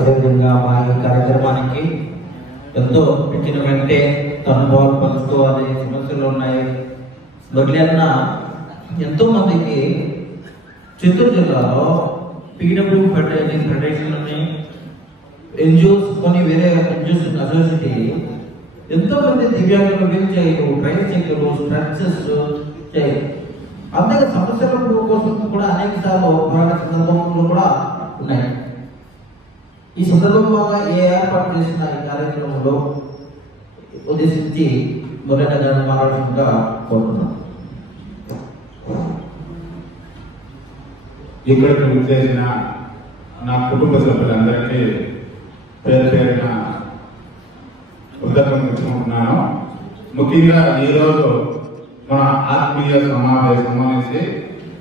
అదేవిధంగా మా ఈ కార్యక్రమానికి ఎంతో పెట్టిన వెంటనే అనుభవాలు పంచుకోవాలి, సమస్యలు ఉన్నాయి. మొదలైన ఎంతో మందికి చిత్తూరు జిల్లాలో పీడబ్ల్యూ ఫెడరేషన్ అని ఎన్జిఓస్, కొన్ని వేరే ఎన్జిఓస్ అసోసియేటీ ఎంతో మంది దివ్యాంగులు వీల్ చేయరు, ట్రైన్ చేయరు, స్ట్రక్చర్స్ చేయరు. అంతగా సమస్యల కోసం కూడా అనేక సార్లు పోరాట సందర్భంలో కూడా ఉన్నాయి. ఈ సందర్భంగా ఏ ఏర్పాటు చేసిన ఈ కార్యక్రమంలో ఉద్దేశించి మొదట గారిని మాట్లాడుతుండగా కోరుతున్నాం. ఇక్కడికి విచ్చేసిన నా కుటుంబ సభ్యులందరికీ పేరు పేరున కృతజ్ఞతలు తెచ్చుకుంటున్నాను. ముఖ్యంగా ఈరోజు మన ఆత్మీయ సమావేశం అనేసి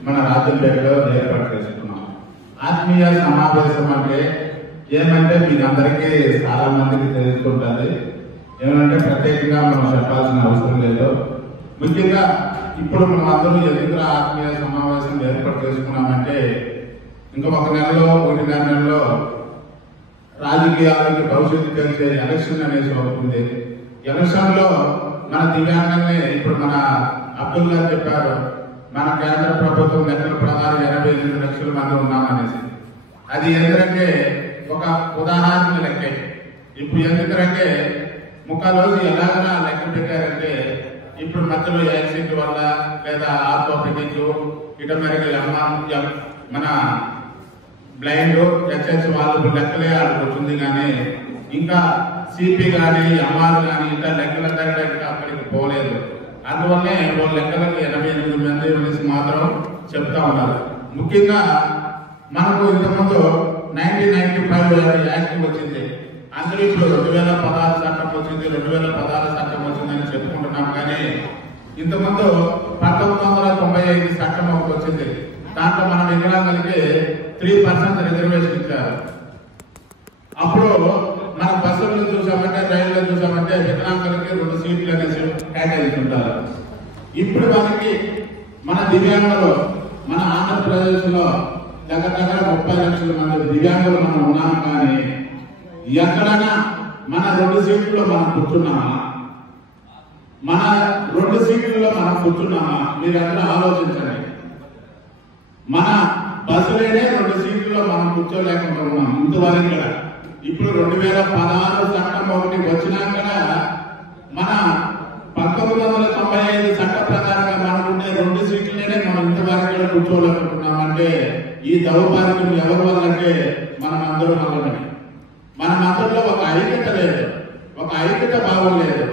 మన రాజంపేటలో ఏర్పాటు చేసుకున్నాం. ఆత్మీయ సమావేశం అంటే ఏమంటే మీకు అందరికీ చాలా మందికి తెలుసుకుంటుంది. ఏమంటే ప్రత్యేకంగా మనం చెప్పాల్సిన అవసరం లేదు. ముఖ్యంగా ఇప్పుడు మనం అందరూ ఎందుకు ఆత్మీయ సమావేశం ఏర్పాటు చేసుకున్నామంటే ఇంకా ఒక నెలలో 1.5 నెలలో రాజకీయాలకి భవిష్యత్తు తెలిసే ఎలక్షన్ అనేసి అవుతుంది. ఎలక్షన్ లో మన దివ్యాంగాన్ని ఇప్పుడు మన అబ్దుల్ గారు చెప్పారు, మన కేంద్ర ప్రభుత్వం లెక్కల ప్రకారం 88 లక్షల మంది ఉన్నామనేసి. అది ఎందుకంటే ఒక ఉదాహరణ లెక్కే. ఇప్పుడు ఎందుకంటే రోజు ఎలాగైనా లెక్క పెట్టారంటే ఇప్పుడు మధ్యలో యాక్సిడెంట్ వల్ల లేదా ఆర్థోపెడిక్ ఇటమెరికల్ మన బ్లైండ్ హెచ్హెచ్ వాళ్ళు లెక్కలే ఆడుకుంటుంది. కానీ ఇంకా సిపి కానీ ఎంఆర్ కానీ ఇంకా లెక్కలంటే ఇంకా అక్కడికి పోలేదు. అందువల్లే వాళ్ళ లెక్కలకి 88 మంది గురించి మాత్రం చెప్తా ఉన్నారు. ముఖ్యంగా మనకు ఇంతకుముందు 1995 యాక్ట్ వచ్చింది. అందులో ఇప్పుడు 2016 చట్టం వచ్చింది, 2016 చట్టం వచ్చిందని చెప్పుకుంటున్నాం. కానీ ఇంతకుముందు 1995 చట్టం ఒకటి వచ్చింది. దాంట్లో మన వికలాంగులకి 3% రిజర్వేషన్ ఇచ్చారు. అప్పుడు మన బస్సుల్లో చూసామంటే, రైల్లో చూసామంటే వికలాంగులకి 2 సీట్లు అనేసి కేటాయించుంటారు. ఇప్పుడు మనకి మన దివ్యాంగులు మన ఆంధ్రప్రదేశ్ లో దగ్గర 30 లక్షల మంది దివ్యాంగులు మనం ఉన్నాం. కానీ ఎక్కడైనా మన 2 సీట్లలో మనం కూర్చున్నామా? మన 2 సీట్లలో మనం కూర్చున్నామా? మీరు అందరూ ఆలోచించండి. మన బస్సులోనే 2 సీట్లలో మనం కూర్చోలేకపోతున్నాం ఇంతవరకు కూడా. ఇప్పుడు 2016 చట్టం ఒకటి వచ్చినా కూడా మన 1995 చట్ట ప్రకారంగా మనకుండే 2 సీట్లనే మనం ఇంతవరకు కూడా కూర్చోలేకపోతున్నామంటే ఈ దౌర్భాగ్యం ఎవరి వల్ల అంటే మనం అందరూ వల్లనే. మన మతంలో ఒక ఐక్యత లేదు, ఒక ఐక్యత భావం లేదు.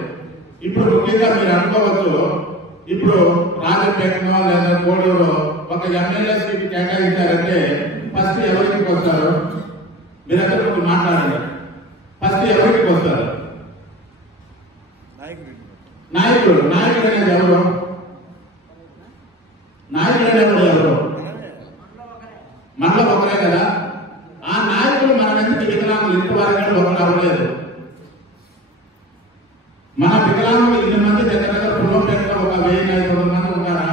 ఇప్పుడు ముఖ్యంగా మీరు అనుకోవచ్చు, ఇప్పుడు రాజపేటలో లేదా కోడూరులో ఒక ఎమ్మెల్యే సీట్ కేటాయించారంటే ఫస్ట్ ఎవరికి వస్తారు? మీరందరూ మాట్లాడండి. ఫస్ట్ ఎవరికి వస్తారు? నాయకుడు. నాయకుడు అనేది ఎవరు? నాయకుడు అనేది ఎవరు? మనలో ఒకరే కదా. ఆ నాయకులు మన వెంటనే వికలాంగులు ఇంతవరకు ఒకరు అవ్వలేదు. మన వికలాంగులు 8 మంది దగ్గర పుల్లంపేటలో ఒక 1500 మంది ఉంటారా?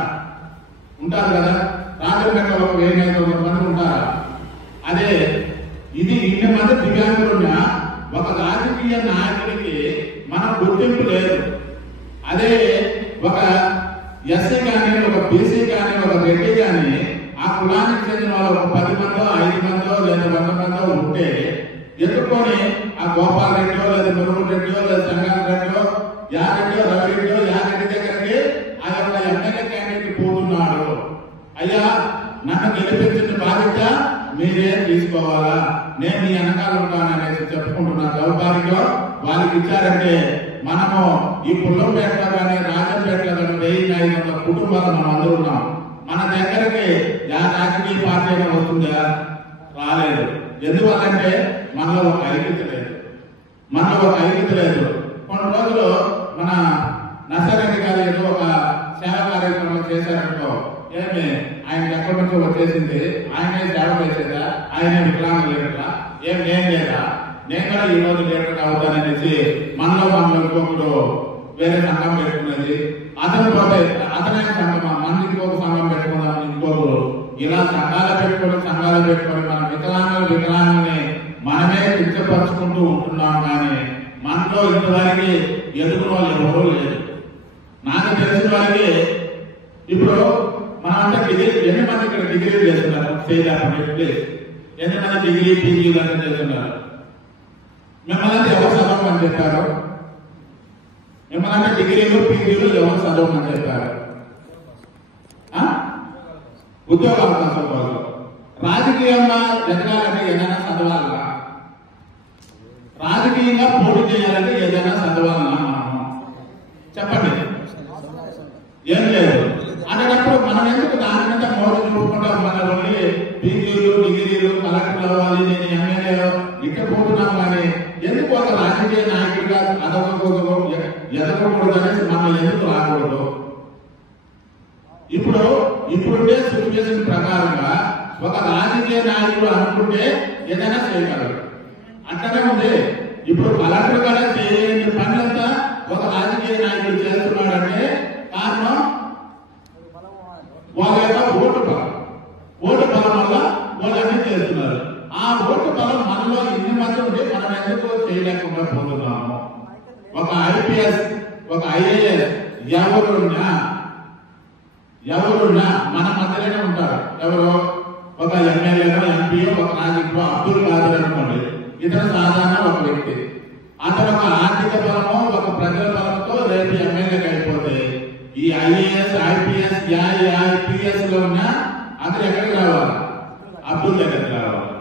ఉంటారు కదా. రాజంపేటలో ఒక 1500 మంది ఉంటారా? అదే ఇది 8 మంది దివ్యాంగులున్నా ఒక రాజకీయ నాయకుడికి మన గుర్తింపు లేదు. అదే ఒక ఎస్సీ కానీ, ఒక బీసీ కానీ, ఒక రెడ్డి కానీ ఆ కులానికి చెందిన వాళ్ళు ఒక 10 మందో 5 మందో లేదా 100 మందో ఉంటే ఎత్తుకొని ఆ గోపాల్ రెడ్డియో లేదా మురుగు రెడ్డియో లేదా సంగాల రెడ్డియో యారెడ్డియో రవిరెడ్డియో యారెడ్డి దగ్గరికి ఆ యొక్క ఎమ్మెల్యే క్యాండిడేట్ పోతున్నాడు. అయ్యా నన్ను గెలిపించిన బాధ్యత మీరే తీసుకోవాలా, నేను మీ వెనకాల ఉంటాననేసి చెప్పుకుంటున్నా. దౌర్భాగ్యంలో వాళ్ళకి ఇచ్చారంటే మనము ఈ పుల్లంపేటలో కానీ రాజంపేటలో కానీ 1500 కుటుంబాలు మనం అందరూ ఉన్నాం. మన దగ్గరికి రాజకీయ పార్టీ అయినా వస్తుందా? రాలేదు. ఎందువల్లంటే మనలో ఒక ఐక్యత లేదు, మనలో ఒక ఐక్యత లేదు. కొన్ని రోజులు మన నర్సారెడ్డి గారు ఏదో ఒక సేవా కార్యక్రమం చేశారనుకో, ఏమి ఆయన ఎక్కడి నుంచో వచ్చేసింది, ఆయనే సేవ చేసేదా, ఆయనే వికలాంగ లీడరా, ఏం నేను లేదా, నేను కూడా ఈ రోజు లీడర్ అవుతాననేసి మనలో ఇంకొకరు వేరే సంఘం పెట్టుకున్నది. అతను పోతే అతనే సంఘమా, మన ఇంకొక సంఘం పెట్టుకుందాం ఇంకొకరు. ఇలా సంఘాలు పెట్టుకొని మన వికలాంగుల్ని మనమే కించపరుచుకుంటూ ఉంటున్నాం. కానీ మనలో ఇంతవరకు ఎదుగున వాళ్ళు ఎవరూ లేదు. నాకు తెలిసిన వారికి ఇప్పుడు మనమంతా డిగ్రీ, ఎన్ని మంది ఇక్కడ డిగ్రీలు చేస్తున్నారు? చేయలేకపోతే ఎన్ని మంది డిగ్రీ పీజీలు అంటే చేస్తున్నారు? మిమ్మల్ని ఎవరు చదవమని చెప్పారు? మిమ్మల్ని డిగ్రీలు పీజీలు ఎవరు చదవమని చెప్పారు? ఉద్యోగ అవకాశం కోసం. రాజకీయంగా ఎదగాలంటే ఏదైనా చదవాలా? రాజకీయంగా పోటీ చేయాలంటే ఏదైనా చదవాలన్నా మనం చెప్పండి. ఏం లేదు. అనేటప్పుడు మనం ఎందుకు దానికంటే మోడీ చూపుకుంటాం? మన వాళ్ళని పీజీలు డిగ్రీలు కలెక్టర్ అవ్వాలి, నేను ఎమ్మెల్యే ఇక్కడ పోతున్నాం. కానీ ఎందుకు ఒక రాజకీయ నాయకుడిగా ఎదగకూడదు అనేసి మనం ఎందుకు రాకూడదు? ఇప్పుడుండే సిచ్యువేషన్ ప్రకారంగా ఒక రాజకీయ నాయకుడు అనుకుంటే ఏదైనా చేయగలరు. అట్లనే ఉంది. ఇప్పుడు కలెక్టర్ కూడా చేయలేని పనులంతా ఒక రాజకీయ నాయకుడు చేస్తున్నాడంటే కారణం వాళ్ళ యొక్క ఓటు బలం వల్ల వాళ్ళన్నీ చేస్తున్నారు. ఆ ఓటు బలం మనలో ఇన్ని మంది ఉంటే మనం ఎందుకు చేయలేకుండా పోతున్నాము? ఒక ఐపీఎస్, ఒక ఐఏఎస్ ఎవరున్నా మన మధ్యలోనే ఉంటారు. ఎవరు? ఒక ఎమ్మెల్యేనో ఎంపీయో ఒక రాజకీయ అబ్దుల్ ఖాదర్ అనుకోండి, ఇతను సాధారణ ఒక వ్యక్తి. అతను ఒక ఆర్థిక బలమో ఒక ప్రజల బలంతో రేపు ఎమ్మెల్యేగా అయిపోతే ఈ ఐఏఎస్, ఐపీఎస్, ఐపీఎస్ లో ఉన్న అతను ఎక్కడికి రావాలి? అబ్దుల్ దగ్గరికి రావాలి.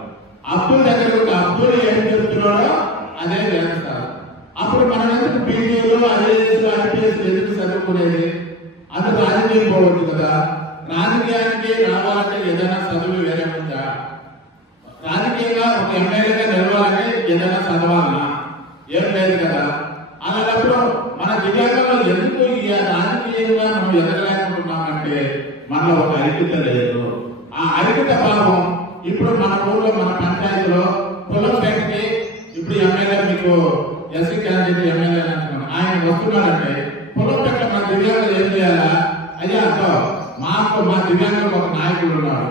అబ్దుల్ దగ్గరకు అబ్దుల్ ఏం చెప్తున్నాడో అదే వేస్తారు. అప్పుడు మనం ఎందుకు పీజీలు, ఐఏఎస్, ఐపీఎస్ ఎందుకు చదువుకునేది? అది రాజకీయం పోవచ్చు కదా. రాజకీయానికి రావాలంటే ఏదైనా చదువు వేరే ఉందా? రాజకీయంగా ఒక ఎమ్మెల్యేగా నిలవాలంటే ఏదైనా చదవాలన్నా? ఏం లేదు కదా. అలాంటప్పుడు మన దివ్యాంగంలో ఎందుకు ఈ రాజకీయంగా మనం ఎదగలేకుంటున్నామంటే మనలో ఒక ఐక్యత లేదు. ఆ ఐక్యత భావం ఇప్పుడు మన ఊళ్ళో మన పంచాయతీలో పొలంపేటకి ఇప్పుడు ఎమ్మెల్యే, మీకు ఎస్సీ క్యాండిడేట్ ఎమ్మెల్యే అనుకున్నాను, ఆయన వస్తున్నాడంటే పొలంపేట మన దివ్యాంగులు ఏం చేయాలా? అయ్యా మా దివ్యాంగులకు ఒక నాయకుడు ఉన్నాడు,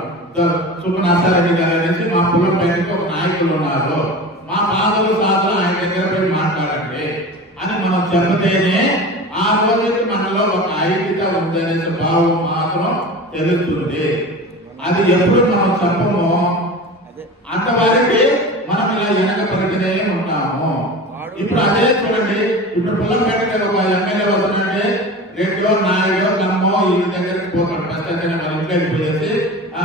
సుబ్బనర్సారెడ్డి గారు అనేసి మా పొలంపేటకి ఒక నాయకులు ఉన్నారు, మా బాధలు సాధలు ఆయన దగ్గర పోయి మాట్లాడండి అని మనం చెబితేనే ఆ రోజుకి మనలో ఒక ఐక్యత ఉందనే భావం మాత్రం తెలుస్తుంది. అది ఎప్పుడు మనం చెప్పమో అంతవరకు మనం ఇలా వెనకబడితేనే ఉంటాము. ఇప్పుడు అదే చూడండి, ఇప్పుడు పొలంపేట ఒక ఎమ్మెల్యే వస్తుందంటే రెడ్డో నాయుడో కమ్మో ఈ దగ్గరికి పోతాడు. ఫస్ట్ అయితే మన ఇంట్లోకి పోయేసి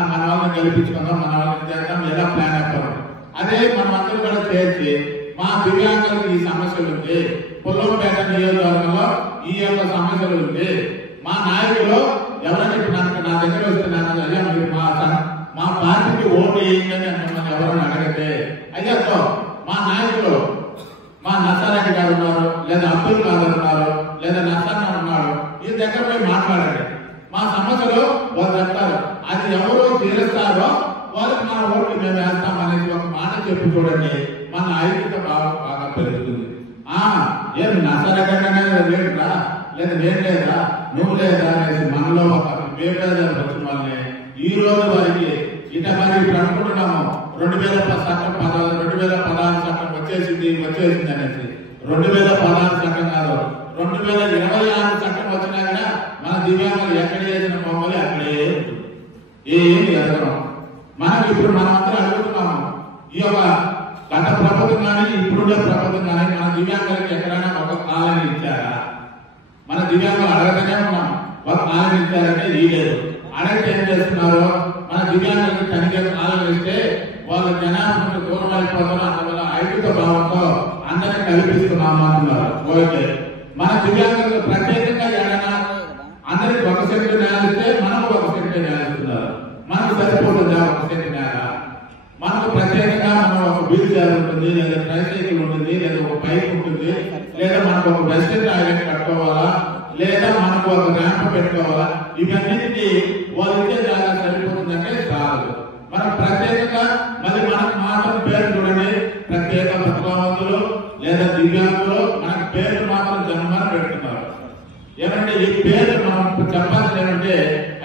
మన వాళ్ళని గెలిపించుకుందాం, మన వాళ్ళని చేద్దాం, ఎలా ప్లాన్ అయిపోతాం. అదే మనం అందరూ కూడా చేసి మా దివ్యాంగులకు ఈ సమస్యలు ఉంది, పొలంపేట నియోజకవర్గంలో ఈ యొక్క సమస్యలు ఉంది, మా నాయకులు ఎవరైనా ఇప్పుడు నా దగ్గర వస్తున్నాను, అయ్యా మీరు మా పార్టీకి ఓటు వేయండి అని మిమ్మల్ని ఎవరైనా అడిగితే, అయ్యా మా నాయకులు మా నర్సారెడ్డి గారు ఉన్నారు, లేదా అబ్దుల్ ఖాదర్ ఉన్నారు, లేదా నర్సన్న ఉన్నారు, ఈ దగ్గర పోయి మాట్లాడండి, మా సమస్యలు వాళ్ళు చెప్తారు, అది ఎవరు తీరుస్తారో వాళ్ళకి మన ఓట్లు మేము వేస్తాం అనేది ఒక మాట చెప్పి చూడండి, మన ఐక్యత బాగా పెరుగుతుంది. ఏం నర్సారెడ్డి అనేది లేదురా, లేదా నేను లేదా, నువ్వు లేదా అనేది మనలో ఒక విభేదాలు వచ్చిన వాళ్ళని ఈ రోజు వారికి ఇట మరి ఇప్పుడు అనుకుంటున్నాము 2016 చట్టం వచ్చేసింది అనేసి. 2016 చట్టం కాదు, 2026 చట్టం వచ్చినా కూడా మన దివ్యాంగులు ఎక్కడ చేసిన బొమ్మలు అక్కడే ఏమి ఎదగడం. మనమందరం అడుగుతున్నాము, ఈ యొక్క గత ప్రభుత్వం కానీ ఇప్పుడుండే ప్రభుత్వం కానీ మన దివ్యాంగులకి ఎక్కడైనా ఒక కాలనీ ఇచ్చారా? మన దివ్యాంగులు అడగగానే ఉన్నాం, ఒక కాలనీ ఇచ్చారంటే ఈ లేదు. అడిగితే ఏం చేస్తున్నారు? మన దివ్యాంగులకి తనిఖీ కాలం ఇస్తే వాళ్ళు జనాభా దూరం అయిపోతారు, అందువల్ల ఐక్యత భావంతో అందరినీ కల్పిస్తున్నాము అంటున్నారు. ఓకే, మన దివ్యాంగులకు ప్రత్యేకంగా ఏదైనా అందరికి ఒక సెంటు నేలిస్తే మనకు ఒక సెంటు నేలిస్తున్నారు. మనకు సరిపోతుందా ఒక సెంటు నేల? మనకు ప్రత్యేకంగా మనం ఒక వీల్ చైర్ ఉంటుంది, లేదా ట్రైసైకిల్ ఉంటుంది, లేదా ఒక బైక్ ఉంటుంది, లేదా మనకు ఒక వెస్టర్న్ టాయిలెట్ కట్టుకోవాలా, లేదా మనకు ఒక ర్యాంప్ పెట్టుకోవాలా? ఇవన్నిటికీ వాళ్ళు ఇచ్చే జాగా సరిపోతుందంటే చాలు. మనకు ప్రత్యేకంగా మళ్ళీ మనకు మాత్రం పేరు చూడండి, ప్రత్యేక ప్రతిభావంతులు లేదా దివ్యాంగులు మనకు పేరు మాత్రం జన్మని పెడుతున్నారు. ఏమంటే ఈ పేరు మనం చెప్పాల్సింది ఏమంటే,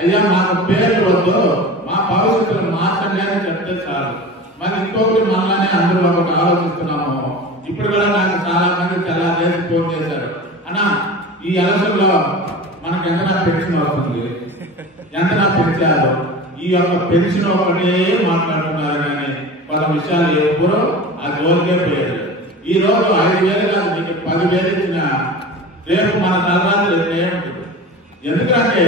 అయ్యా మాకు పేరు వద్దు, మా భవిష్యత్తులో మార్చండి అని చెప్తే చాలు. మరి ఇంకొకటి మనలానే అందరూ ఒకటి ఆలోచిస్తున్నాము. ఇప్పుడు కూడా నాకు చాలా మంది చాలా చేసి ఫోన్ చేశారు, అన్న ఈ ఎలక్షన్ లో మనకు ఎంతనా పెన్షన్ వస్తుంది, ఎంతనా పెంచారు, ఈ యొక్క పెన్షన్ ఒకటే మాట్లాడుతున్నారు కానీ కొంత విషయాలు ఎప్పుడూ ఆ జోలికే పోయారు. ఈ రోజు 5,000 కాదు మీకు 10,000 ఇచ్చిన రేపు మన తలరాత్రి ఏముంటుంది. ఎందుకంటే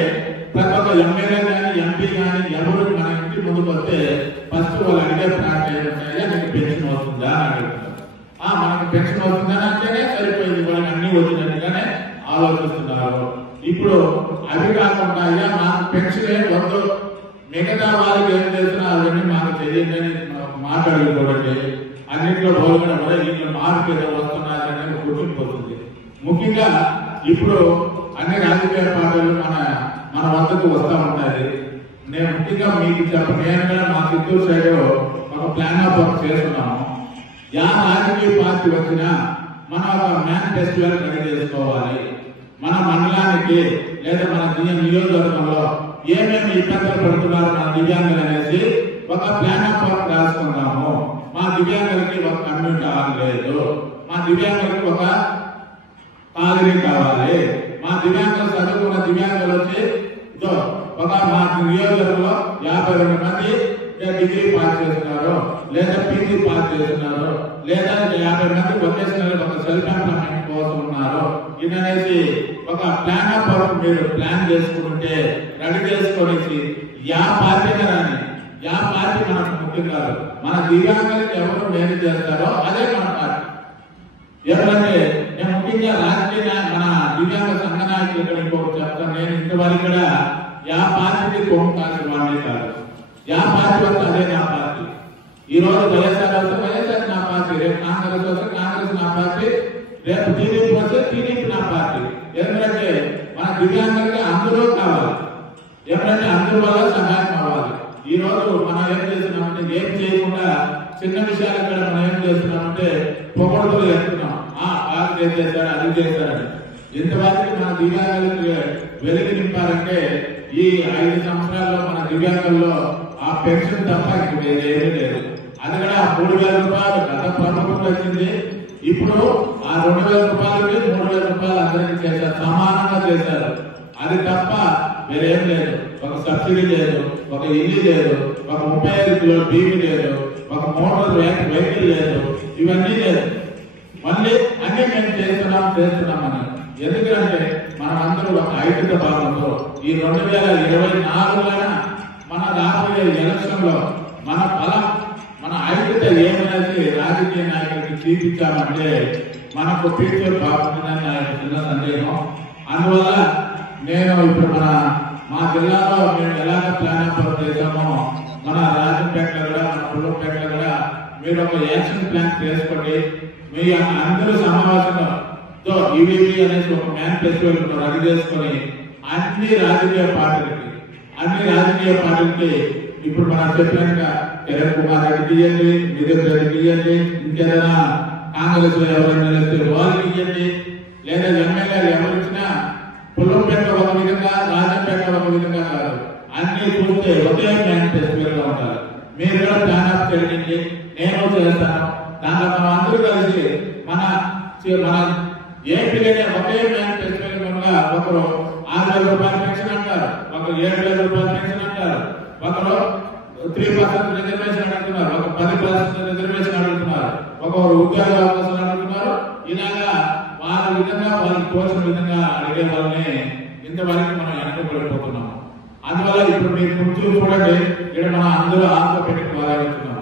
ప్రతి ఒక్క ఎమ్మెల్యే కానీ ఎంపీ కానీ ఎవరు మన ఇంటి ముందుకు వస్తే ఫస్ట్ వాళ్ళు అడిగే ప్రాంతం ఏంటంటే నీకు పెన్షన్ వస్తుందా అని అడుగుతున్నారు. మనకు పెన్షన్ వస్తుందని అంటేనే సరిపోయింది, వాళ్ళకి అన్ని వచ్చినట్టుగానే ఆలోచిస్తున్నారు. ఇప్పుడు అవి కాకుండా అయ్యా మాకు పెన్షన్ వద్దు, మిగతా వాళ్ళకి ఏం చేస్తున్నా అవన్నీ మాకు తెలియదని మాట్లాడుకోండి. అన్నింటిలో పోలుగా కూడా ఇంట్లో మార్పు ఏదో వస్తున్నారనేది గుర్తుండిపోతుంది. ముఖ్యంగా ఇప్పుడు అన్ని రాజకీయ పార్టీలు మన వద్దకు వస్తూ ఉంటాయి. నేను ముఖ్యంగా మీకు నేను కూడా మా చిత్తూరు సైడ్ ఒక ప్లాన్ ఆఫ్ వర్క్ చేస్తున్నాము. యా రాజకీయ పార్టీ వచ్చినా మనం ఒక మేనిఫెస్టోని రెడీ చేసుకోవాలి. మన మండలానికి లేదా మన నియోజకవర్గంలో ఏమేమి ఇబ్బందులు పడుతున్నారు మన దివ్యాంగులు అనేసి ఒక ప్లాన్ ఆఫ్ వర్క్ రాసుకుందాము. మా దివ్యాంగులకి ఒక కమ్యూనిటీ హాల్ లేదు, మా దివ్యాంగులకి ఒక కాలనీ కావాలి, మా దివ్యాంగులు చదువుకున్న దివ్యాంగులు వచ్చి ఒక మా నియోజకవర్గంలో 52 మంది డిగ్రీ పాస్ చేస్తున్నారు, లేదా పీజీ పాస్ చేస్తున్నారు, లేదా 50 మంది వొకేషనల్ ఒక సెల్ఫ్ ఎంప్లాయ్మెంట్ కోసం ఉన్నారు. ఇదనేసి ఒక ప్లాన్ ఆఫ్ వర్క్ మీరు ప్లాన్ చేసుకుంటే రెడీ చేసుకొని యా పార్టీ రాని, యా పార్టీ మనకు ముఖ్యం కాదు, మన దివ్యాంగులకు ఎవరు మేలు చేస్తారో అదే మన పార్టీ. ఎవరంటే నేను ముఖ్యంగా రాజకీయ మన దివ్యాంగ సంఘ నాయకులు ఇంకొకటి చెప్తాను. నేను ఇంతవరకు కూడా యా పార్టీకి కోంకాల్సి వాడే కాదు, యా పార్టీ వస్తే అదే నా పార్టీ. ఈ రోజు వైఎస్ఆర్ వస్తే వైఎస్ఆర్ నా పార్టీ, రేపు కాంగ్రెస్ వస్తే కాంగ్రెస్ నా పార్టీ, రేపు టీడీపీ వస్తే టీడీపీ నా పార్టీ. ఎందుకంటే మన దివ్యాంగులకి అందరూ కావాలి, ఎవరంటే అందరి వల్ల సహాయం కావాలి. ఈ రోజు మనం ఏం చేస్తున్నామంటే ఏం చేయకుండా చిన్న విషయాలు కూడా మనం ఏం చేస్తున్నామంటే పొగడుతూ చేస్తున్నాం, పార్టీ ఏం చేశారు అది చేశారని. ఇంతవరకు మన దివ్యాంగులకి వెలుగు నింపారంటే ఈ 5 సంవత్సరాల్లో మన దివ్యాంగుల్లో ఆ పెన్షన్ తప్ప ఇంకేమీ లేదు. అది కూడా 3,000 రూపాయలు గత ప్రభుత్వం వచ్చింది. ఇప్పుడు ఆ 2,000 రూపాయలకి 3,000 రూపాయలు అందరికీ చేశారు, సమానంగా చేశారు. అది తప్ప వేరేం లేదు. ఒక సబ్సిడీ లేదు, ఒక ఇల్లు లేదు, ఒక 35 కిలోల బీపీ లేదు, ఒక మోటార్ వెహికల్ లేదు, ఇవన్నీ లేదు. మళ్ళీ అన్ని మేము చేస్తున్నామని. ఎందుకంటే మనం అందరూ ఒక ఐక్యత భావంతో ఈ 2024 మన రాబోయే ఎలక్షన్ లో మన బలం మన ఐక్యత ఏమనేది రాజకీయ నాయకులకి చూపించామంటే మనకు ఫ్యూచర్ బాగుంటుందని నాకు చిన్న సందేహం. అందువల్ల నేను ఇప్పుడు మా జిల్లాలో మేము ఎలాగ ప్లాన్ ఆఫ్ చేసామో మన రాజంపేటలో కూడా మన పుల్లపేటలో కూడా మీరు ఒక యాక్షన్ ప్లాన్ చేసుకోండి. మీ అందరూ సమావేశంలో ఈవీపీ అనేసి ఒక మేనిఫెస్టో రెడీ చేసుకొని అన్ని రాజకీయ పార్టీలకి ఇప్పుడు మనం చెప్పినట్టుగా కిరణ్ కుమార్ రెడ్డికి ఇవ్వండి, నితిన్ రెడ్డికి ఇవ్వండి, ఇంకేదైనా కాంగ్రెస్ లో ఎవరైనా వస్తే వాళ్ళకి ఇవ్వండి, లేదా ఎమ్మెల్యేలు ఎవరు ఇచ్చినా పుల్లంపేట ఒక విధంగా రాజంపేట ఒక విధంగా కాదు, అన్ని చూస్తే ఒకే మేనిఫెస్టోగా ఉంటారు. మీరు కూడా ప్లాన్ ఆఫ్ చేయండి, నేను చేస్తాను. దాంట్లో మనం అందరూ కలిసి మన ఏపీలోనే ఒకే మేనిఫెస్టోగా ఒకరు 6,000 రూపాయలు పెన్షన్ అంటారు, ఒకరు 7,000 రూపాయలు పెన్షన్ అంటారు, ఒకరు 3% రిజర్వేషన్ అడుగుతున్నారు, ఒక 10% రిజర్వేషన్ అడుగుతున్నారు, ఒకరు ఉద్యోగ అవకాశాలు అడుగుతున్నారు. ఇలాగా వాళ్ళ విధంగా వాళ్ళకి తోచిన విధంగా అడిగే వాళ్ళని ఇంతవరకు మనం వెనకబడిపోతున్నాము. అందువల్ల ఇప్పుడు మీరు కొంచెం చూడండి, ఇక్కడ మనం అందరూ ఆత్మ పెట్టి పోరాడుతున్నాం.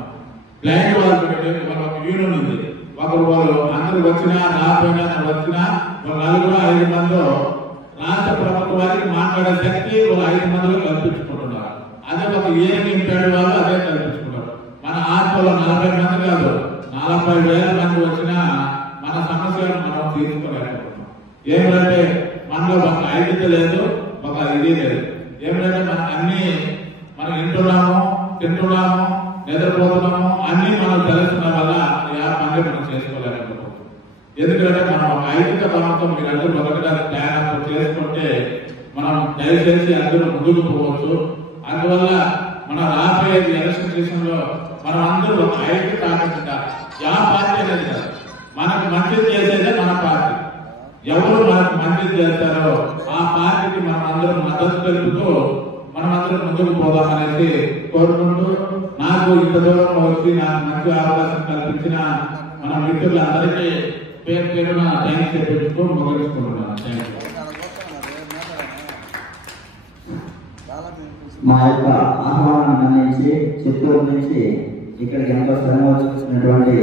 బ్లైండ్ వాళ్ళు పెట్టండి, ఒక యూనియన్ ఉంది, వాళ్ళు అందరూ వచ్చినా రాకపోయినా వచ్చినా 4-5 మంది రాష్ట్ర ప్రభుత్వానికి మాట్లాడే శక్తి 5 మందిలో కల్పించుకుంటున్నారు. అదే ఒక ఏమి ఇంపాడు వాళ్ళు అదే కల్పించుకుంటారు. మన ఆత్మలో 40 మంది కాదు 40,000 మంది వచ్చినా మన సమస్యలను మనం తీర్చుకోలేకపోతున్నాం. ఏమిటంటే మనలో ఒక ఐక్యత లేదు, ఒక ఇది లేదు. ఏమిటంటే మనం వింటున్నాము, తింటున్నాము, నిద్రపోతున్నాము, అన్ని మనం తెలుస్తున్న వల్ల ఆ పని మనం చేసుకోలేకపోతున్నాం. ఎందుకంటే మనం ఒక ఐక్యత భావంతో మీరందరూ ఒకటిగా ప్లాన్ చేసుకుంటే మనం దయచేసి అందరూ ముందుకు పోవచ్చు. అందువల్ల మన రాబోయే ఎలక్షన్ సీజన్ లో మనం అందరూ ఒక ఐక్య తాకట్టుగా యా పార్టీ అనేది కాదు, మనకు మంచి చేసేదే మన పార్టీ. ఎవరు మనకు మంచి చేస్తారో ఆ పార్టీకి మనం అందరం మద్దతు తెలుపుతూ మనం అందరం ముందుకు పోదామనేసి కోరుకుంటూ, నాకు ఇంత దూరం వచ్చి నాకు మంచి అవకాశం కల్పించిన మన మిత్రులందరికీ పేరు పేరున థ్యాంక్స్ చెప్తూ ముగించుకుంటున్నాను. Thank you. మా యొక్క ఆహ్వానం మన్నించి చిత్తూరు నుంచి ఇక్కడికి ఎంతో శ్రమ వచ్చినటువంటి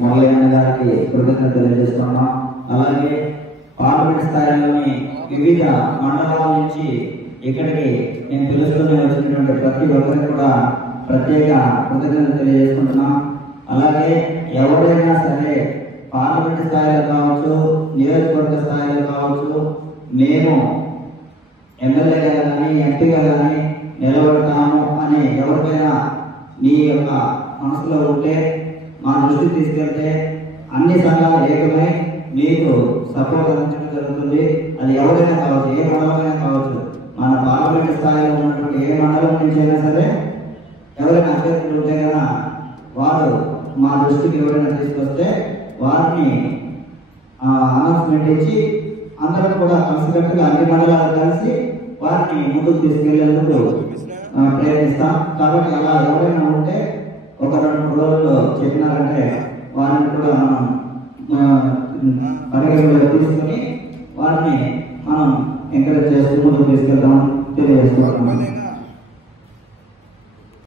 మురళీధర్ గారికి కృతజ్ఞత తెలియజేస్తున్నాం. అలాగే పార్లమెంట్ స్థాయిలోని వివిధ మండలాల నుంచి ఇక్కడికి నేను పిలుచుకుని వచ్చినటువంటి ప్రతి ఒక్కరికి కూడా ప్రత్యేక కృతజ్ఞత తెలియజేసుకుంటున్నాం. అలాగే ఎవరైనా సరే పార్లమెంట్ స్థాయిలో కావచ్చు, నియోజకవర్గ స్థాయిలో కావచ్చు, మేము ఎమ్మెల్యేగా కానీ ఎంపీగా కానీ నిలబడతాము అని ఎవరికైనా మీ యొక్క మనసులో ఉంటే మా దృష్టికి తీసుకెళ్తే అన్ని సంఘాలు ఏకమై మీకు సపోర్ట్ అందించడం జరుగుతుంది. అది ఎవరైనా కావచ్చు, ఏ మండలమైనా కావచ్చు. మన పార్లమెంట్ స్థాయిలో ఉన్నటువంటి ఏ మండలం నుంచి అయినా సరే ఎవరైనా అభ్యర్థులు ఉంటే కదా వారు మా దృష్టికి ఎవరైనా తీసుకొస్తే వారిని అనౌన్స్మెంట్ ఇచ్చి అందరం కూడా కలిసికట్టుగా అన్ని మండలాలు కలిసి వారిని ముందుకు తీసుకెళ్లేందుకు ప్రయత్నిస్తాం. కాబట్టి అలా ఎవరైనా ఉంటే ఒక 2-3 రోజుల్లో చెప్పినారంటే వారిని కూడా పరిగణలోకి తీసుకుని వారిని మనం ఎంకరేజ్ చేస్తూ ముందుకు తీసుకెళ్తామని తెలియజేస్తున్నాం.